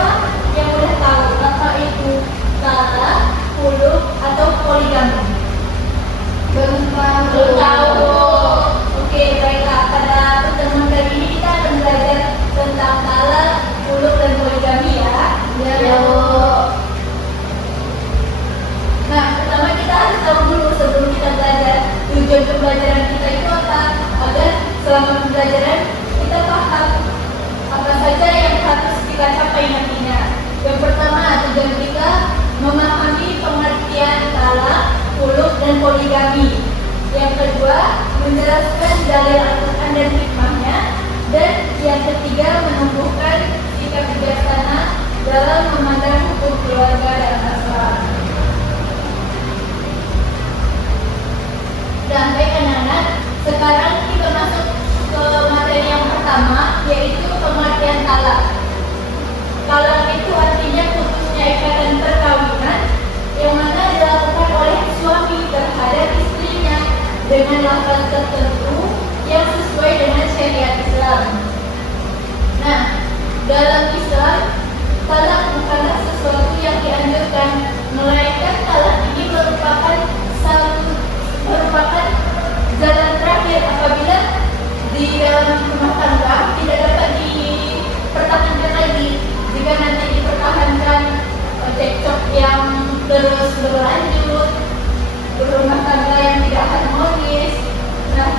siapa yang udah tahu apa itu talak, khulud, atau poligami? Belum tahu. Oke, baiklah. Pada pertemuan kali ini kita akan belajar tentang talak, khulud, dan poligami ya. Ya. Nah, pertama kita harus tahu dulu sebelum kita belajar tujuan pembelajaran kita itu apa, agar selama pembelajaran kita paham apa saja yang harus kita capai nantinya. Yang pertama, tujuan kita memahami pengertian talak, khulud, dan poligami. Yang kedua, menjelaskan dalil Al-Quran dan hikmahnya. Dan yang ketiga, menumbuhkan sikap bijaksana dalam memandang hukum keluarga dan akhlak. Dan baik anak-anak, sekarang kita masuk ke materi yang pertama, yaitu pengertian talak. Talak itu artinya putusnya ikatan perkawinan yang mana dilakukan oleh suami terhadap istrinya dengan lafaz tertentu yang sesuai dengan syariat Islam. Nah, dalam Islam, talak bukanlah sesuatu yang dianjurkan, melainkan talak ini merupakan jalan terakhir apabila di dalam rumah tangga tidak dapat dipertahankan lagi. Jika nanti dipertahankan cekcok yang terus berlanjut, berumah tangga yang tidak harmonis. Nah,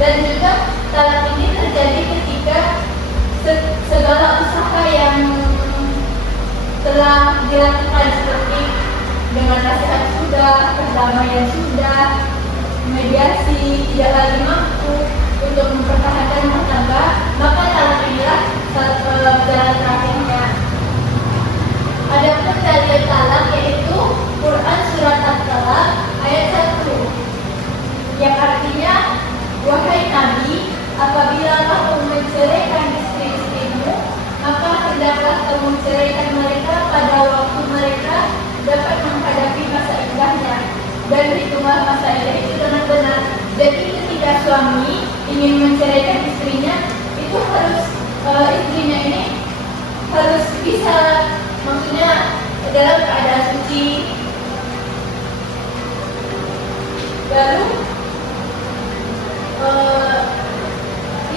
dan juga talak ini terjadi ketika segala usaha yang telah dilakukan seperti dengan nasihat sudah, perdamaian sudah, mediasi tidak lagi mampu untuk mempertahankan rumah tangga, maka talak inilah jalan terakhirnya. Adapun dalil talak yaitu Quran surat At-Talaq ayat 1 yang artinya, wahai Nabi, apabila kamu menceraikan istri-istrimu, maka hendaklah kamu menceraikan mereka pada waktu mereka dapat menghadapi masa iddahnya, dan hitunglah masa iddah itu dengan benar. Jadi ketika suami ingin menceraikan istrinya, itu harus istrinya ini harus bisa, maksudnya dalam keadaan suci. Lalu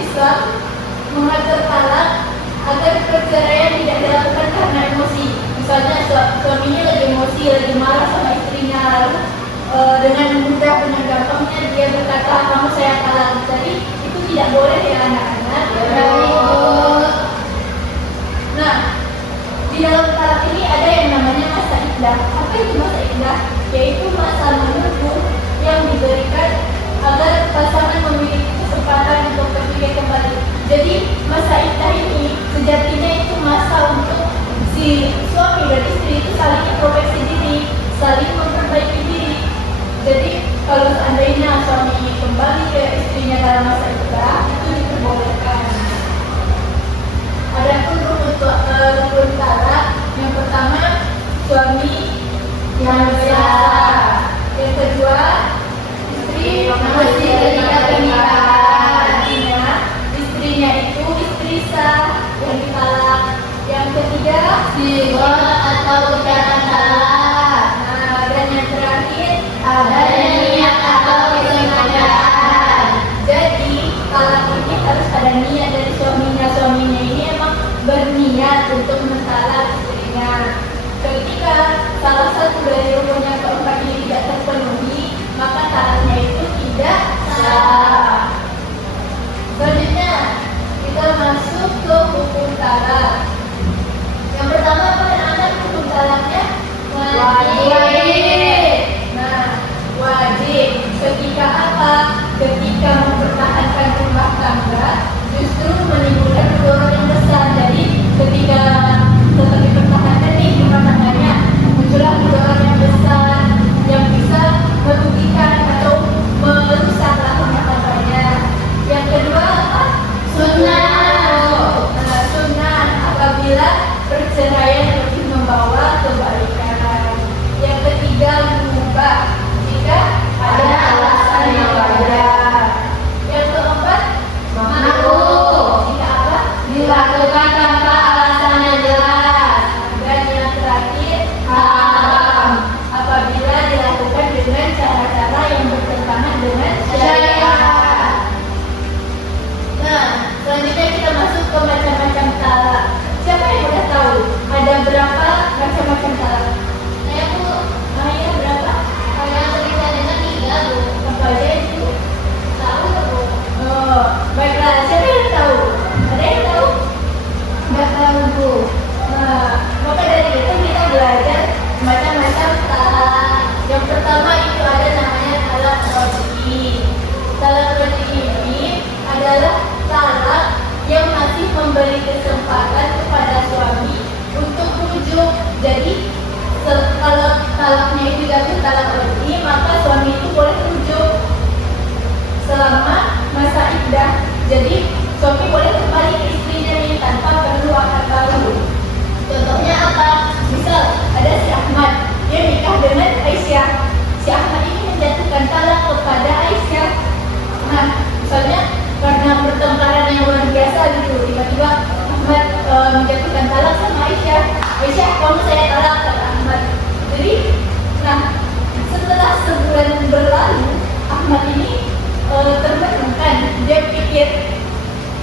Islam mengatur talak agar perceraian tidak dilakukan karena emosi. Misalnya suaminya lagi emosi, lagi marah sama istrinya, lalu dengan mudah, dengan gampangnya dia berkata, kamu saya talak. Jadi itu tidak boleh ya anak-anak. Nah, di dalam talak ini ada yang namanya masa iddah. Apa itu masa iddah? Yaitu masa menunggu yang diberikan agar pasangan memiliki kesempatan untuk berpikir kembali. Jadi masa iddah ini sejatinya itu masa untuk si suami dan istri itu saling introspeksi diri, saling memperbaiki diri. Jadi kalau seandainya suami kembali ke istrinya dalam masa iddah, itu diperbolehkan. Adapun rukun talak, yang pertama suami yang bersalah, yang kedua istri masih ketika pernikahan, artinya istrinya itu istri sah yang ditalak. Yang ketiga siwa atau ucapan talak. Nah, dan yang terakhir adanya niat atau kesengajaan. Jadi talak ini harus ada niat dari suaminya. Suaminya ini emang berniat untuk mentalak istrinya. Ketika salah satu dari rukun yang keempat ini tidak terpenuhi, maka talaknya itu tidak sah. Selanjutnya kita masuk ke hukum talak. Yang pertama apa anak hukum talaknya? Wajib. Nah, wajib. Ketika apa? Ketika mempertahankan rumah tangga justru menimbulkan kedorong yang besar. Jadi ketika tetap dipertahankan nih rumah tangganya, muncullah kedorong yang besar yang bisa merugikan atau merusaklah rumah tangganya. Yang kedua apa? Sunnah. Nah, sunnah apabila perceraian lebih membawa kebaikan. Yang ketiga Jadi suami boleh kembali ke istrinya nih tanpa perlu akad baru. Contohnya apa? Misal ada si Ahmad, dia nikah dengan Aisyah. Si Ahmad ini menjatuhkan talak kepada Aisyah. Nah, misalnya karena pertengkaran yang luar biasa gitu, tiba-tiba Ahmad menjatuhkan talak sama Aisyah. Aisyah, kamu saya talak, kata Ahmad. Jadi, nah setelah sebulan berlalu, Ahmad ini termenungkan. Dia pikir,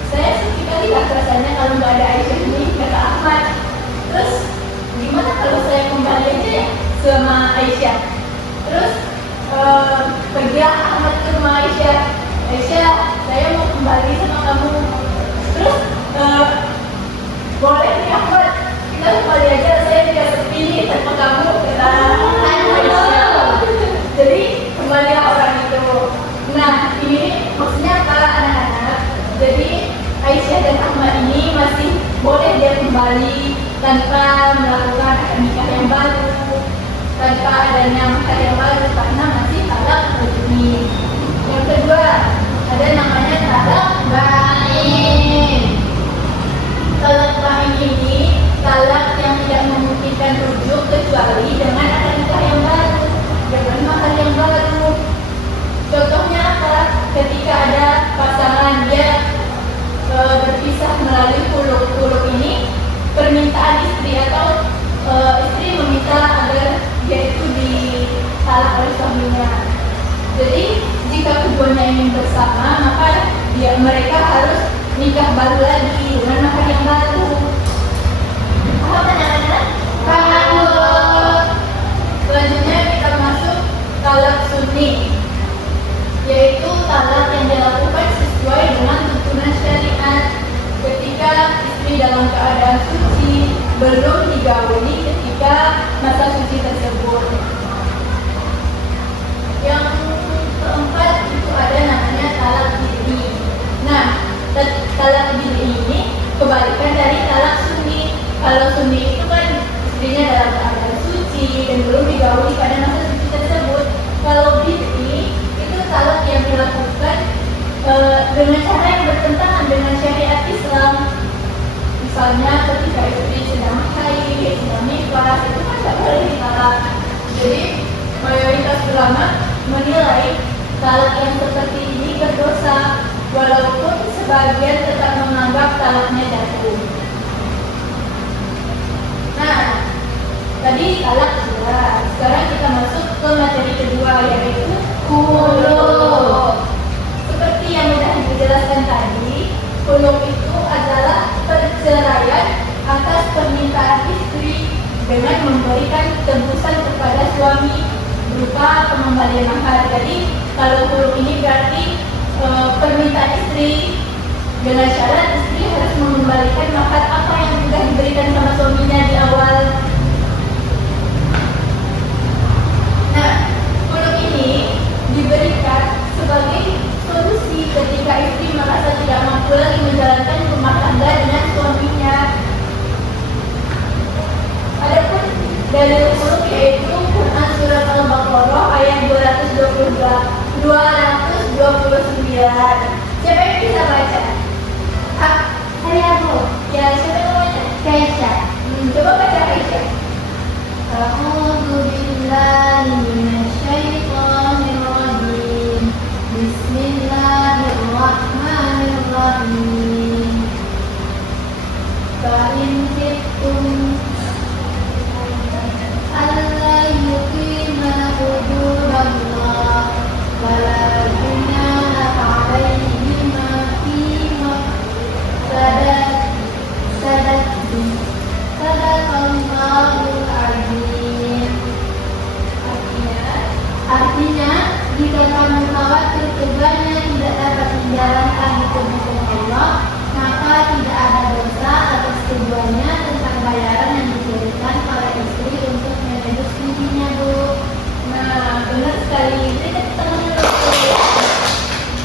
saya sedih kali lah rasanya kalau nggak ada Aisyah ini, kata Ahmad. Terus gimana kalau saya kembali aja ya sama Aisyah? Terus pergilah Ahmad ke rumah Aisyah. Aisyah, saya mau kembali sama kamu. Terus boleh nih Ahmad, kita kembali aja, saya tidak sepi nih sama kamu, kata Aisyah. Jadi kembalilah orang itu. Nah, ini maksudnya apa anak-anak? Jadi Aisyah dan Ahmad ini masih boleh dia kembali tanpa melakukan akad nikah yang baru, tanpa adanya mahar yang baru, karena masih talak raj'i. Yang kedua, ada namanya talak bain. Talak bain ini talak yang tidak memungkinkan rujuk kecuali dengan akad nikah yang baru, dengan mahar yang baru. Contohnya apa? Ketika ada pasangan dia berpisah melalui huluk ini, permintaan istri atau istri meminta agar dia itu ditalak oleh suaminya. Jadi jika keduanya ingin bersama, maka mereka harus nikah baru lagi dengan mahar yang baru. Paham anak-anak? Paham. Selanjutnya kita masuk talak sunni, yaitu talak yang dilakukan sesuai dengan tuntunan syariat ketika istri dalam keadaan suci belum digauli ketika masa suci tersebut. Yang keempat itu ada namanya talak bid'i. Nah, talak bid'i ini kebalikan dari talak sunni. Kalau sunni itu kan istrinya dalam keadaan suci dan belum digauli pada masa suci tersebut. Kalau bid'i itu talak yang dilakukan dengan cara yang bertentangan dengan syariat Islam. Misalnya ketika istri sedang haid, sedang nifas, itu kan tidak boleh ditalak. Jadi mayoritas ulama menilai talak yang seperti ini berdosa, walaupun sebagian tetap menganggap talaknya jatuh. Nah, tadi talak sudah. Sekarang kita masuk ke materi kedua, yaitu khuluk. Seperti yang sudah dijelaskan tadi, khuluk itu adalah perceraian atas permintaan istri dengan memberikan tebusan kepada suami berupa pengembalian mahar. Jadi kalau khuluk ini berarti permintaan istri dengan syarat istri harus mengembalikan mahar apa yang sudah diberikan sama suaminya di awal. Nah, khuluk ini diberikan sebagai solusi ketika istri merasa tidak mampu lagi menjalankan rumah tangga dengan suaminya. Adapun dalil khuluk yaitu Quran surat Al-Baqarah ayat 229. Siapa yang bisa baca? Saya Bu. Ya, siapa yang baca? Kaisha. Coba baca Kaisha. A'udzu billahi minasyaitonir rajim. Bismillahirrahmanirrahim. Fa'in khiftum alla yuqima hududallah fala junaha 'alaihima fima sadaqallahul azim. Artinya, jika kamu khawatir keduanya tidak dapat menjalankan hukum-hukum Allah, maka tidak ada dosa atas keduanya tentang bayaran yang diberikan oleh istri untuk menebus dirinya, Bu. Nah, benar sekali.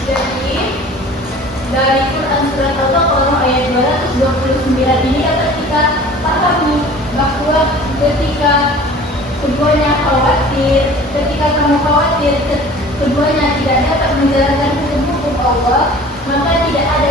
Jadi dari Quran surat Al-Baqarah ayat 229 ini dapat kita pahami bahwa ketika keduanya khawatir, ketika kamu khawatir keduanya tidak dapat menjalankan hukum-hukum Allah, maka tidak ada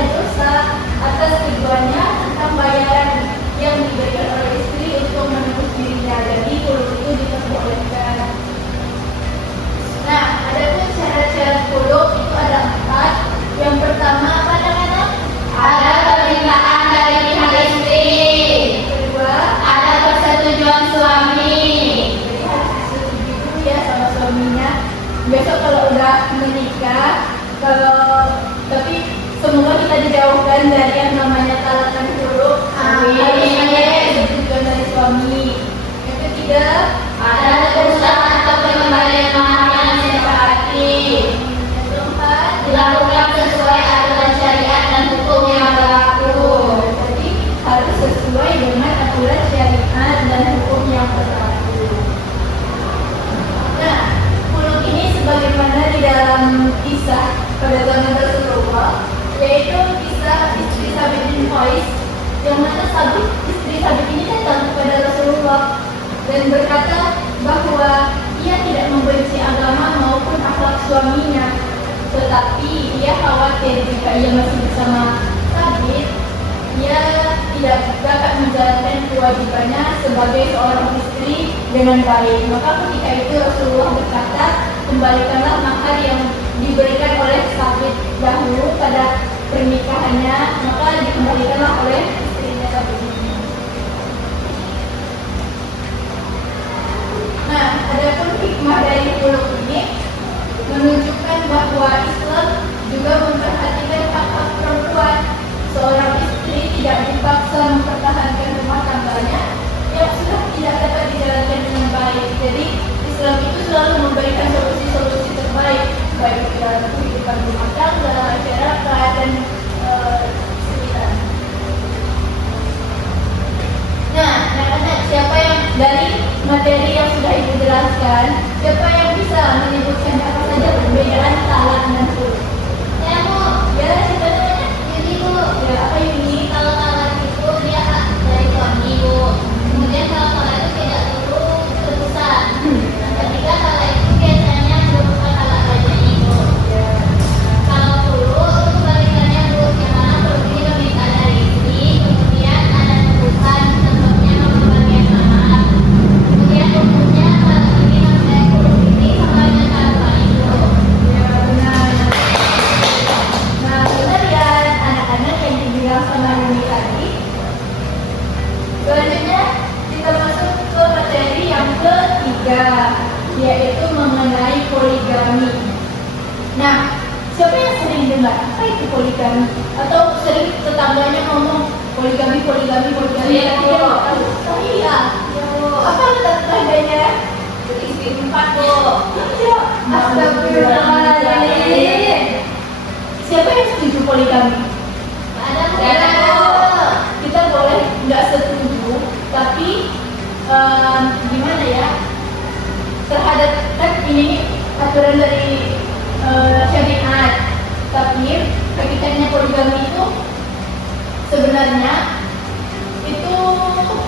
suaminya. Tetapi ia khawatir jika ia masih bersama Sabit, ia tidak dapat menjalankan kewajibannya sebagai seorang istri dengan baik. Maka ketika itu Rasulullah berkata, kembalikanlah mahar yang diberikan oleh Sabit dahulu pada pernikahannya, maka dikembalikanlah oleh istrinya Sabit ini. Nah, adapun hikmah dari huluk ini menunjukkan bahwa Islam juga memperhatikan hak-hak perempuan. Seorang istri tidak dipaksa mempertahankan rumah tangganya yang sudah tidak dapat dijalankan dengan baik. Jadi Islam itu selalu memberikan solusi-solusi terbaik, baik itu dalam kehidupan rumah tangga, masyarakat, dan sekitar. Nah, anak-anak, siapa yang dari materi yang sudah Ibu jelaskan, siapa yang bisa menyebutkan apa saja perbedaan talak dan huluk? Ya Bu, Ya, siapa namanya? jadi Bu, Ya, apa ini? kalau talak itu dia hak dari suami Bu. Kemudian kalau talak itu tidak perlu keputusan. Dan ketika talak itu biasanya berupa talak raj'i Bu. Ya. Kalau dulu itu kebalikannya Bu, yang mana perlunya permintaan dari istri, kemudian ada keputusan sebabnya pembagian mahar. Kemudian hukumnya kalau ini namanya huluk ini sama dengan talak itu. Ya, benar. Nah, kemudian anak-anak yang dibilang sama Yuni tadi, selanjutnya kita masuk ke materi yang ketiga, yaitu mengenai poligami. Nah, siapa yang sering dengar apa itu poligami? Atau sering tetangganya ngomong poligami, poligami, poligami? Iya, tapi Bu. dia nggak tahu. Oh iya. Apa kata tetangganya? Beristri 4 Bu. Iya. Astagfirullahaladzim. Siapa yang setuju poligami? Ada Bu. Ya, kita boleh nggak setuju, tapi gimana ya, terhadap kan ini aturan dari syariat, tapi hakikatnya poligami itu sebenarnya itu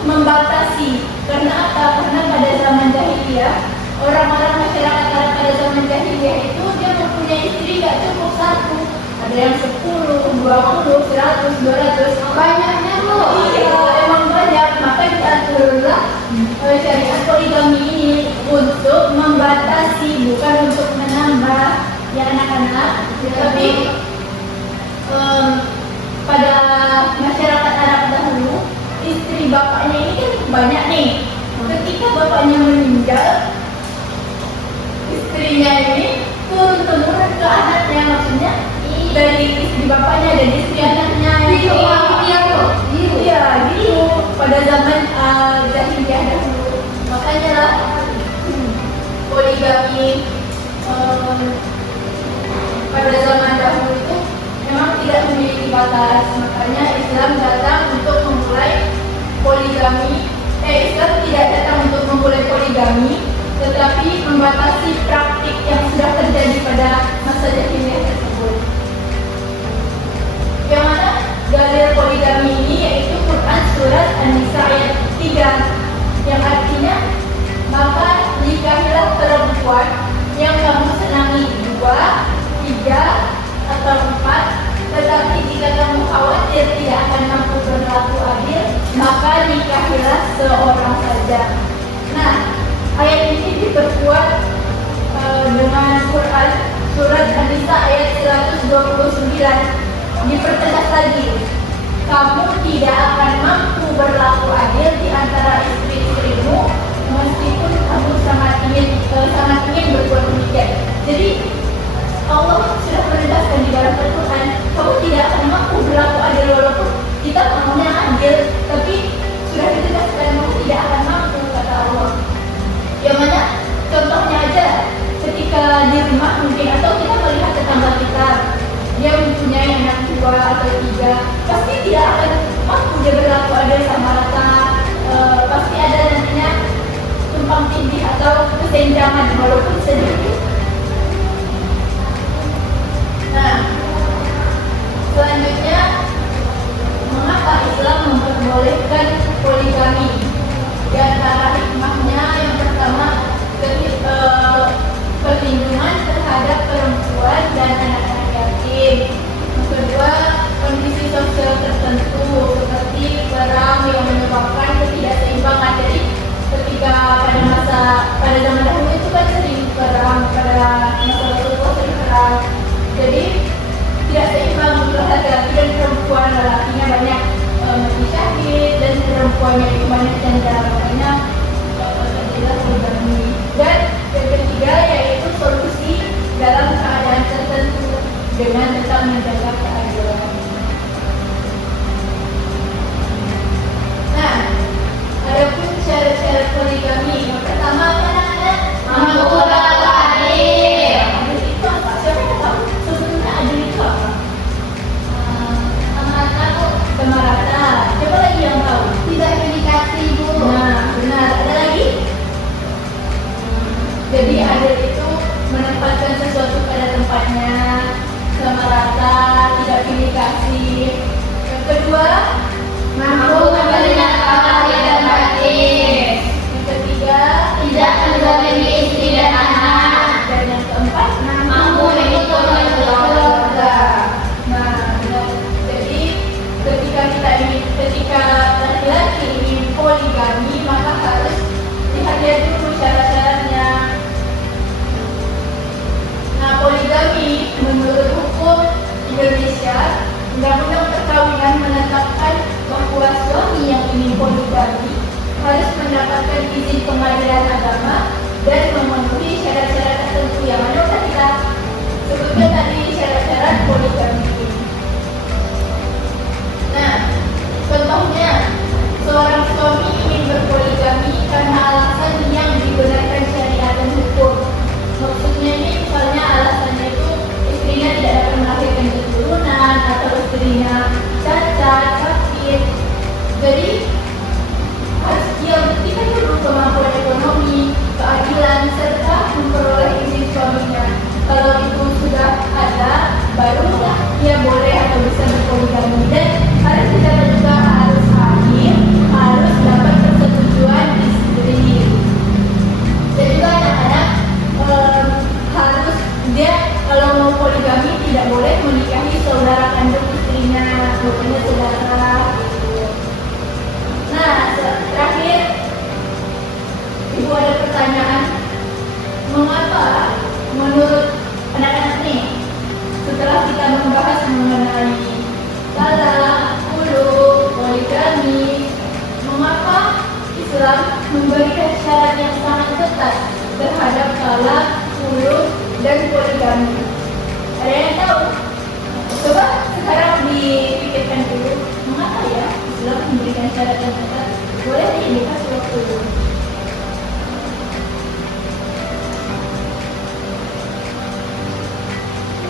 membatasi. Karena apa? Karena pada zaman jahiliyah, orang-orang masyarakat Arab pada zaman jahiliyah itu dia mempunyai istri nggak cukup satu, ada yang 10, 20, 100, 200, banyaknya Bu. Iya, emang banyak. Maka diaturlah syariat poligami ini untuk membatasi, bukan untuk menambah ya anak-anak. Tapi pada masyarakat Arab dahulu, istri bapaknya ini kan banyak nih. Ketika bapaknya meninggal, istrinya ini turun temurun ke anaknya, maksudnya dari istri bapaknya dan istri anaknya. Iya, gitu. Pada zaman jahiliyah dahulu, makanya lah poligami pada zaman dahulu itu memang tidak memiliki batas. Makanya Islam datang untuk memulai poligami. Islam tidak datang untuk memulai poligami, tetapi membatasi praktik yang sudah terjadi pada masa jahiliyah tersebut. Yang mana dalil poligami ini yaitu Quran surat An-Nisa ayat 3, yang artinya, maka nikahilah perempuan yang kamu senangi 2, 3, atau 4, tetapi jika kamu khawatir tidak akan mampu berlaku adil, maka nikahilah seorang saja. Nah, ayat ini diperkuat dengan Quran surat An-Nisa ayat 129. Dipertegas lagi, kamu tidak akan mampu berlaku adil di antara istri-istrimu meskipun kamu sangat ingin berbuat demikian. Jadi Allah sudah menegaskan di dalam Al-Quran, kamu tidak akan mampu berlaku adil walaupun kita maunya adil, tapi sudah ditegaskan kamu tidak akan mampu, kata Allah. Yang mana contohnya aja ketika di rumah mungkin, atau kita melihat tetangga kita, dia mempunyai anak 2 atau 3, pasti tidak akan mampu dia berlaku adil sama rata. Pasti ada nantinya tumpang tindih atau kesenjangan walaupun sedikit. Nah, selanjutnya, mengapa Islam memperbolehkan poligami? Di antara hikmahnya yang pertama, perlindungan terhadap kemampuannya itu banyak dan caranya adalah poligami. Dan yang ketiga yaitu solusi dalam keadaan tertentu dengan tetap menjaga keadilan. Nah, adapun syarat-syarat poligami yang pertama apa anak-anak? Mampu berlaku adil. Adil itu apa? Siapa yang tahu? Sebenarnya adil itu apa? Sama rata. Sama rata. Siapa lagi yang tahu? Tidak indikasi, Bu. Nah, benar. Ada lagi? Jadi adil itu menempatkan sesuatu pada tempatnya, sama rata, tidak pilih kasih. Yang kedua, Mampu memberikan lahir dan batin. yang ketiga, Tidak menzalimi istri dan anak. dan yang keempat, Mampu menghitung keluarga. Nah, benar. Jadi ketika laki-laki ingin poligami, maka harus lihat dulu syarat-syaratnya. Nah, poligami menurut hukum Indonesia, Undang-Undang Perkawinan menetapkan bahwa suami yang ingin poligami harus mendapatkan izin pengadilan agama dan memenuhi syarat-syarat tertentu yang mana kita sebutkan tadi syarat-syarat poligami ini. Nah, contohnya seorang suami ingin berpoligami karena alasan yang dibenarkan syariat dan hukum. Maksudnya ini misalnya alasannya itu istrinya tidak dapat melahirkan keturunan atau istrinya cacat, sakit. Jadi harus dia buktikan dulu kemampuan ekonomi, keadilan, serta memperoleh izin suaminya. Kalau itu sudah ada, barulah dia boleh atau bisa berpoligami. Dan harus dicatat juga harus adil, harus dapat persetujuan istri. Dan juga anak-anak harus dia kalau mau poligami tidak boleh menikahi saudara kandung istrinya, bukannya saudara. Nah, terakhir, Ibu ada pertanyaan, mengapa menurut anak-anak nih, setelah kita membahas mengenai talak, khulu, poligami, mengapa Islam memberikan syarat yang sangat ketat terhadap talak, khulu, dan poligami? Ada yang tahu? Coba sekarang dipikirkan dulu, mengapa ya Islam memberikan syarat yang ketat? Boleh dikasih waktu dulu.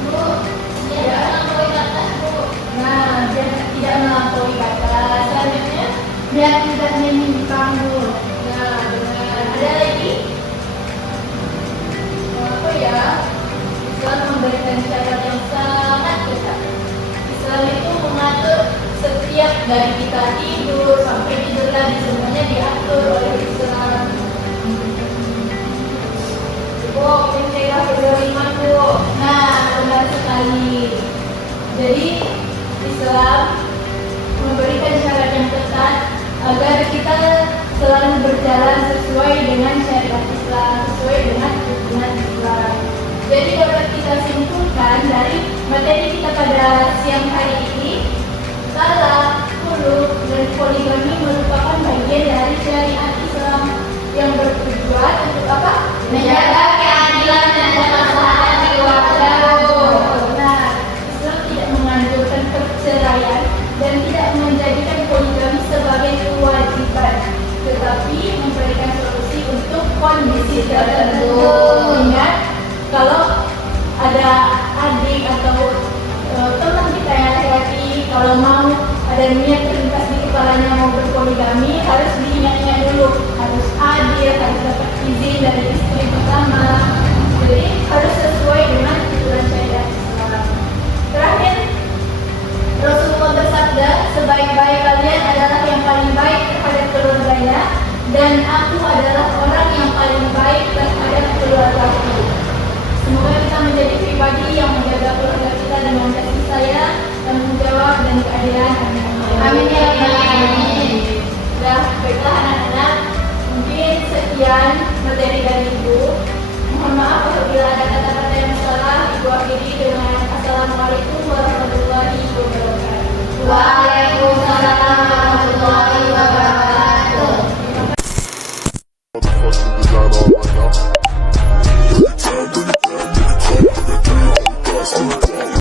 Bu, dia melampaui batas, Bu. Nah, jangan tidak melampaui batas. Selanjutnya, Biar tidak menyimpang, Bu. nah benar. Ada lagi? Apa ya? Islam memberikan syarat yang sangat ketat. Islam itu mengatur setiap dari kita tidur sampai tidur lagi semuanya diatur oleh Islam. Bu, mencegah kezaliman, Bu. Nah, benar sekali. Jadi Islam memberikan syarat yang ketat agar kita selalu berjalan sesuai dengan syariat Islam, sesuai dengan tuntunan Islam. Jadi dapat kita simpulkan dari materi kita pada siang hari ini, talak, khulu, dan poligami merupakan bagian dari syariat Islam yang bertujuan untuk apa? Menjaga keadilan dan kemaslahatan keluarga. Nah, Islam tidak menganjurkan perceraian dan tidak menjadikan poligami sebagai kewajiban, tetapi memberikan solusi untuk kondisi tertentu. Ingat, kalau ada adik atau teman kita yang laki-laki, kalau mau ada niat terlintas di kepalanya mau berpoligami, harus diingat-ingat dulu, harus adil, harus dapat izin dari istri pertama. Jadi harus sesuai dengan aturan syariat Islam. Terakhir, Rasulullah bersabda, sebaik-baik kalian adalah yang paling baik terhadap keluarganya, dan aku adalah orang yang paling baik terhadap keluargaku. Semoga kita menjadi pribadi yang menjaga keluarga kita dengan kasih sayang, tanggung jawab, dan keadilan. Amin ya rabbal alamin. Sudah, baiklah anak-anak, mungkin sekian materi dari Ibu. Mohon maaf apabila ada kata-kata yang salah. Ibu akhiri dengan Assalamualaikum warahmatullahi wabarakatuh.